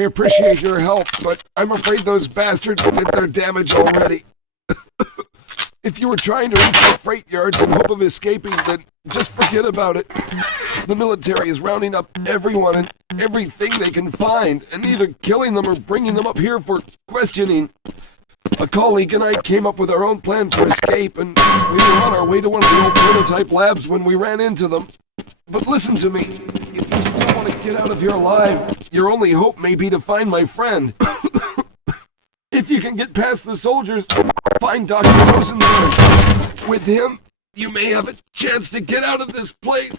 I appreciate your help, but I'm afraid those bastards did their damage already. If you were trying to reach the freight yards in hope of escaping, then just forget about it. The military is rounding up everyone and everything they can find, and either killing them or bringing them up here for questioning. A colleague and I came up with our own plan for escape, and we were on our way to one of the old prototype labs when we ran into them. But listen to me. If you still want to get out of here alive, your only hope may be to find my friend. If you can get past the soldiers, find Dr. Rosenberg. With him, you may have a chance to get out of this place.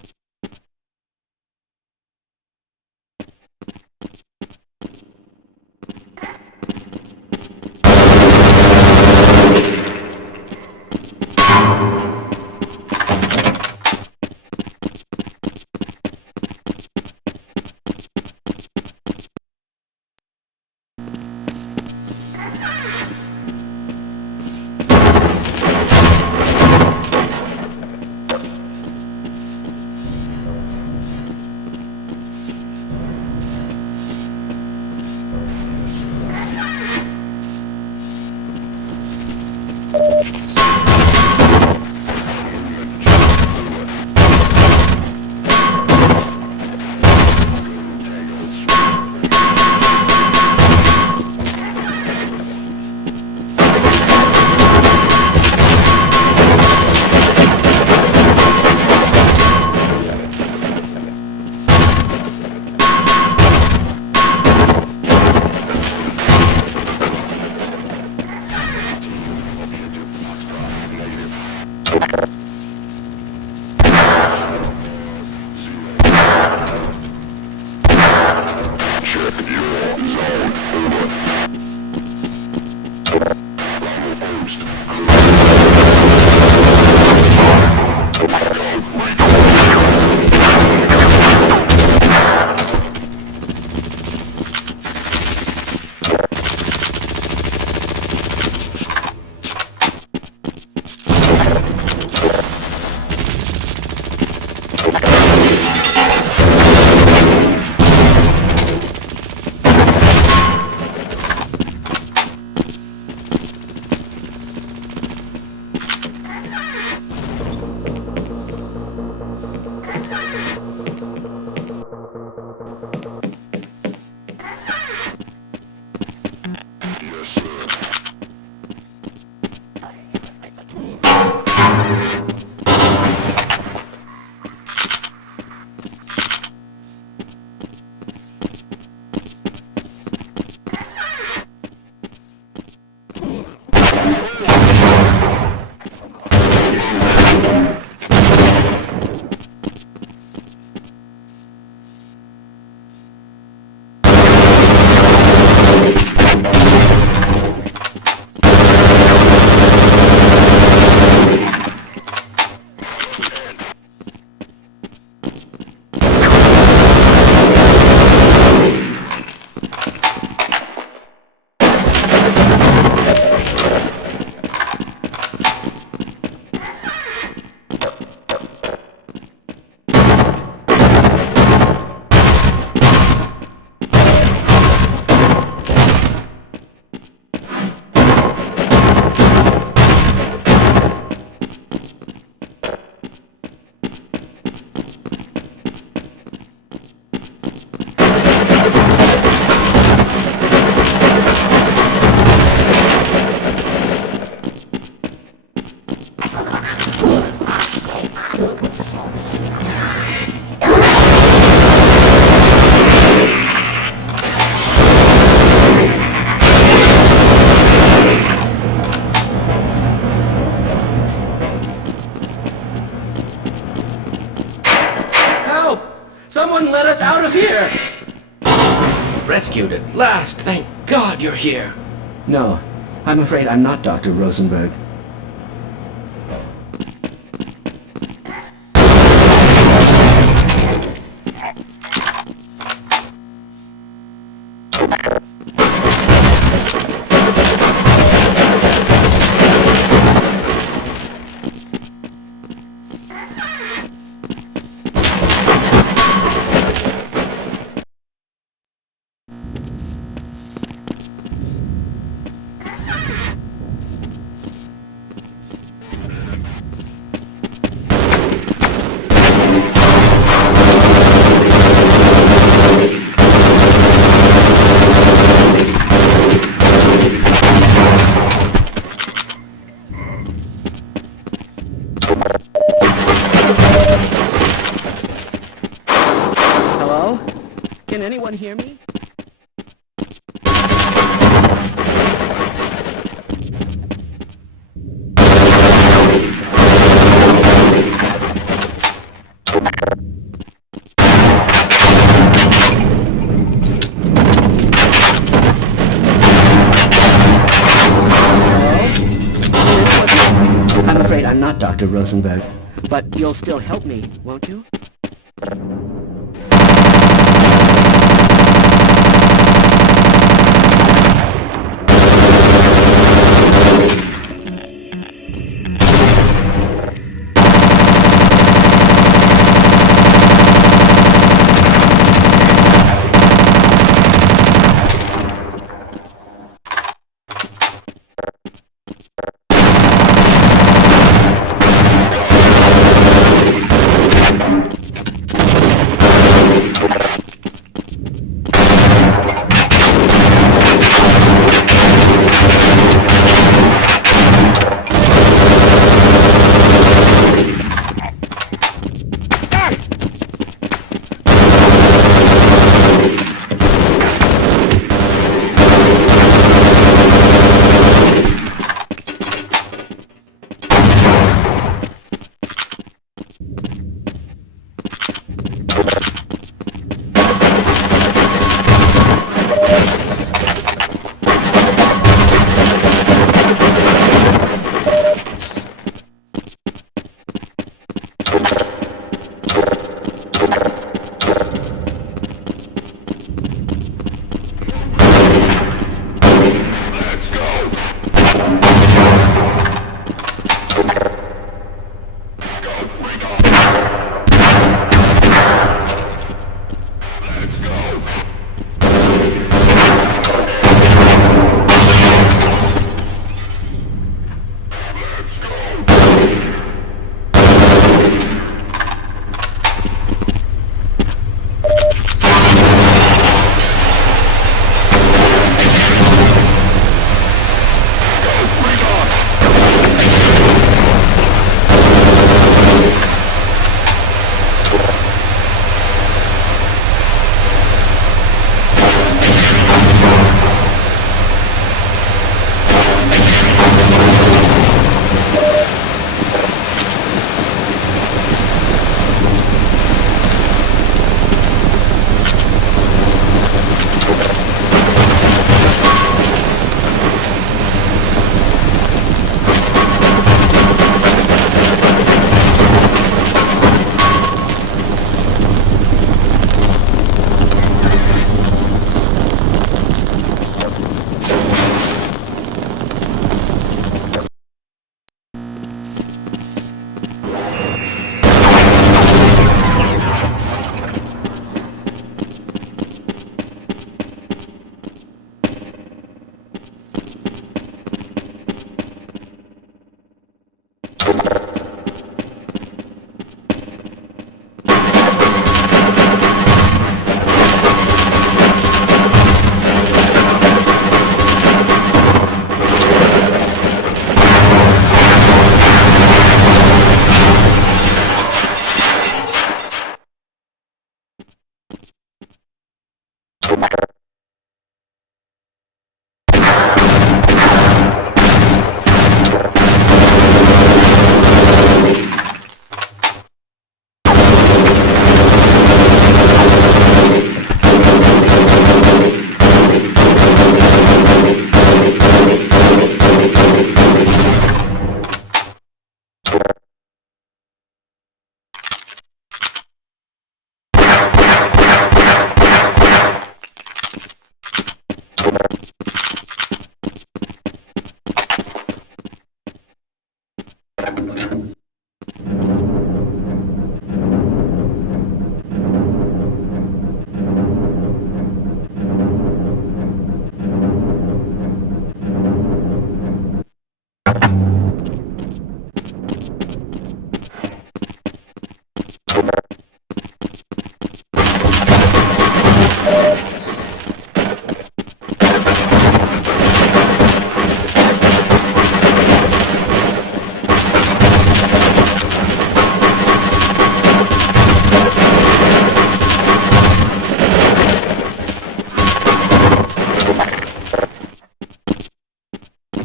Someone let us out of here! Rescued at last! Thank God you're here! No, I'm afraid I'm not Dr. Rosenberg. anyone hear me? I'm afraid I'm not Dr. Rosenberg, but you'll still help me, won't you?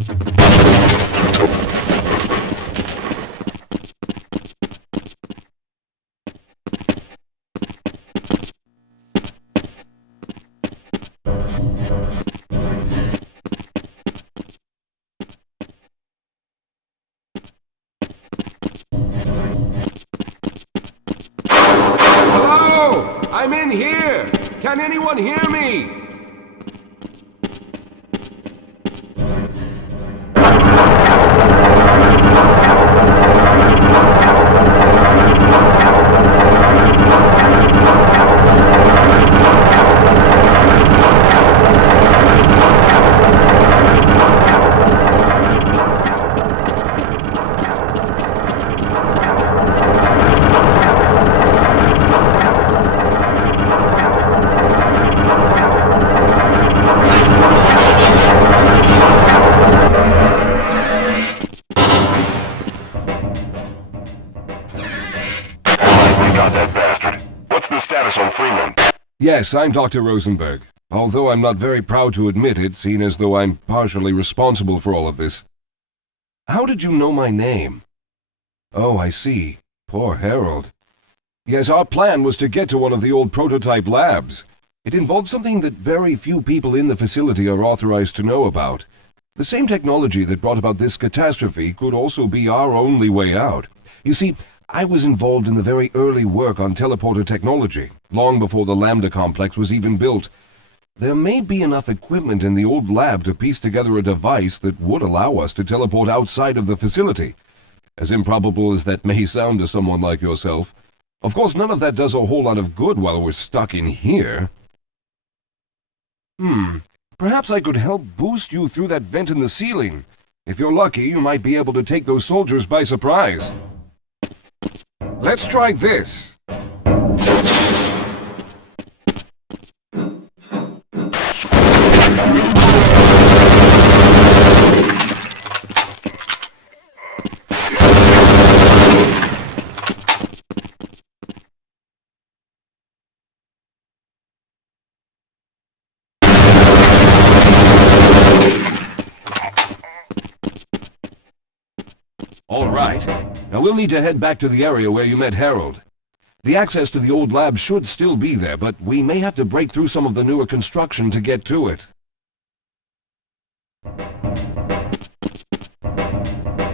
Hello! I'm in here! Can anyone hear me? Yes, I'm Dr. Rosenberg, although I'm not very proud to admit it, seeing as though I'm partially responsible for all of this. How did you know my name? Oh, I see. Poor Harold. Yes, our plan was to get to one of the old prototype labs. It involved something that very few people in the facility are authorized to know about. The same technology that brought about this catastrophe could also be our only way out. You see, I was involved in the very early work on teleporter technology, long before the Lambda complex was even built. There may be enough equipment in the old lab to piece together a device that would allow us to teleport outside of the facility. As improbable as that may sound to someone like yourself. Of course, none of that does a whole lot of good while we're stuck in here. Perhaps I could help boost you through that vent in the ceiling. If you're lucky, you might be able to take those soldiers by surprise. Let's try this. All right. Now we'll need to head back to the area where you met Harold. The access to the old lab should still be there, but we may have to break through some of the newer construction to get to it.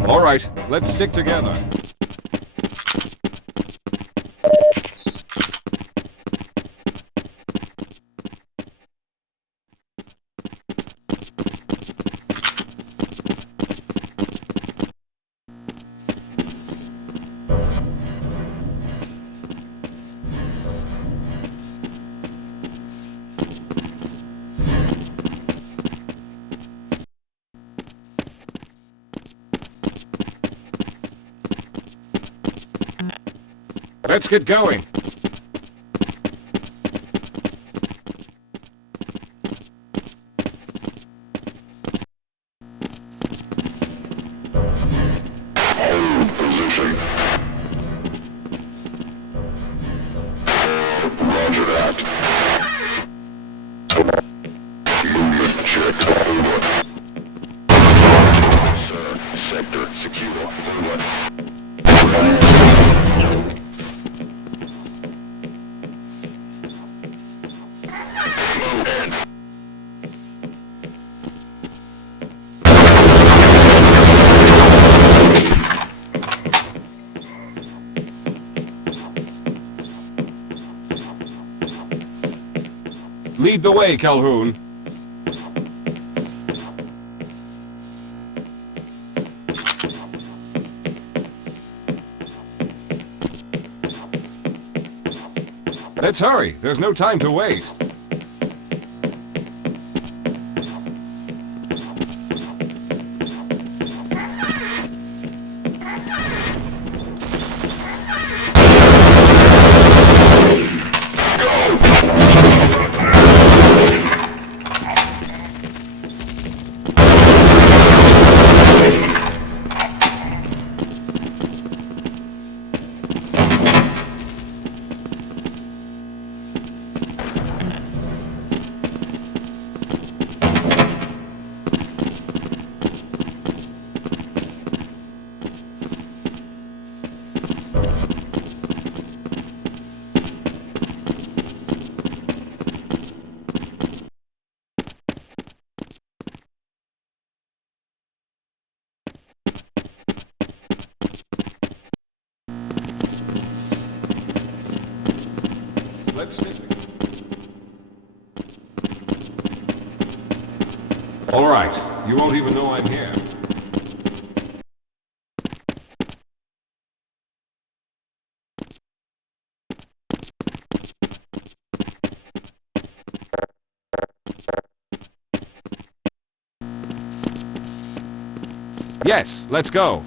All right, let's stick together. Let's get going. Position. Roger that. Movement checked. Over. Sir, sector secure. Over. Lead the way, Calhoun. Let's hurry. There's no time to waste. All right, you won't even know I'm here. Yes, let's go.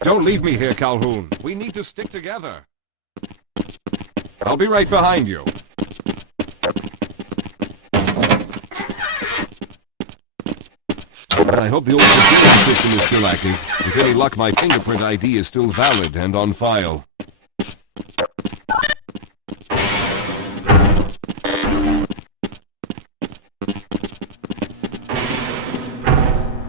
Don't leave me here, Calhoun. We need to stick together. I'll be right behind you. I hope the old security system is still active. With any luck, my fingerprint ID is still valid and on file.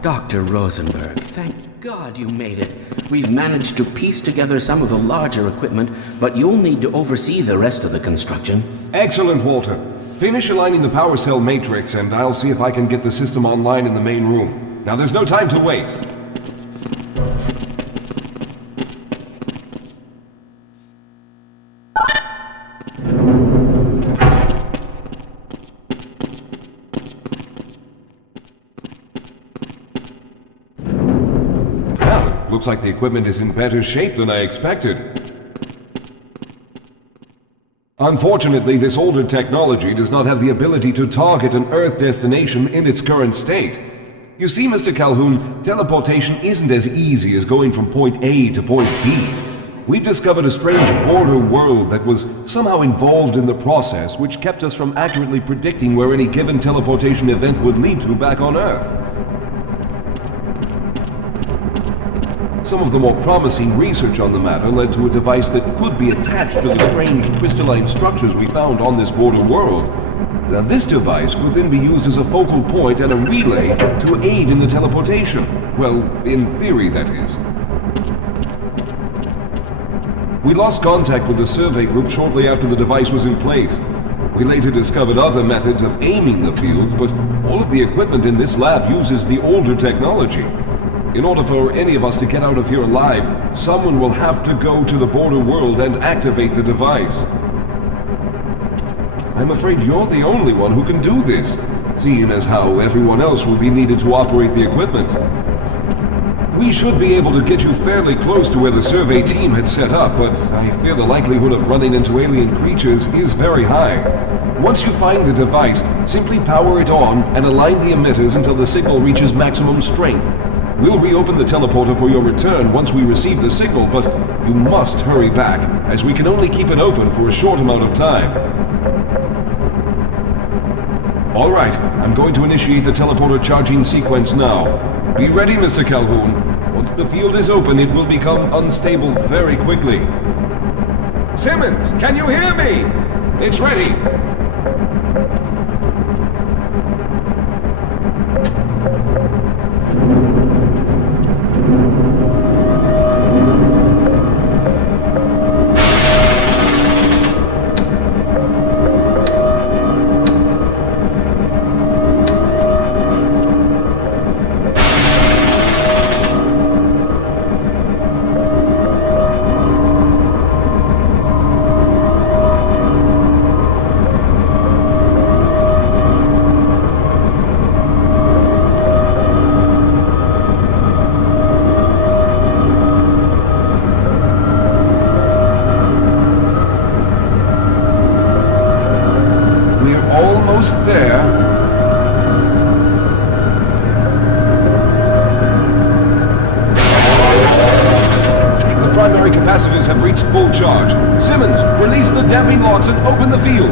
Dr. Rosenberg, thank God you made it. We've managed to piece together some of the larger equipment, but you'll need to oversee the rest of the construction. Excellent, Walter. Finish aligning the power cell matrix, and I'll see if I can get the system online in the main room. Now, there's no time to waste. Looks like the equipment is in better shape than I expected. Unfortunately, this older technology does not have the ability to target an Earth destination in its current state. You see, Mr. Calhoun, teleportation isn't as easy as going from point A to point B. We've discovered a strange border world that was somehow involved in the process, which kept us from accurately predicting where any given teleportation event would lead to back on Earth. Some of the more promising research on the matter led to a device that could be attached to the strange crystalline structures we found on this border world. Now, this device would then be used as a focal point and a relay to aid in the teleportation. Well, in theory, that is. We lost contact with the survey group shortly after the device was in place. We later discovered other methods of aiming the fields, but all of the equipment in this lab uses the older technology. In order for any of us to get out of here alive, someone will have to go to the border world and activate the device. I'm afraid you're the only one who can do this, seeing as how everyone else will be needed to operate the equipment. We should be able to get you fairly close to where the survey team had set up, but I fear the likelihood of running into alien creatures is very high. Once you find the device, simply power it on and align the emitters until the signal reaches maximum strength. We'll reopen the teleporter for your return once we receive the signal, but you must hurry back, as we can only keep it open for a short amount of time. All right, I'm going to initiate the teleporter charging sequence now. Be ready, Mr. Calhoun. Once the field is open, it will become unstable very quickly. Simmons, can you hear me? It's ready. There. The primary capacitors have reached full charge. Simmons, release the damping locks and open the field.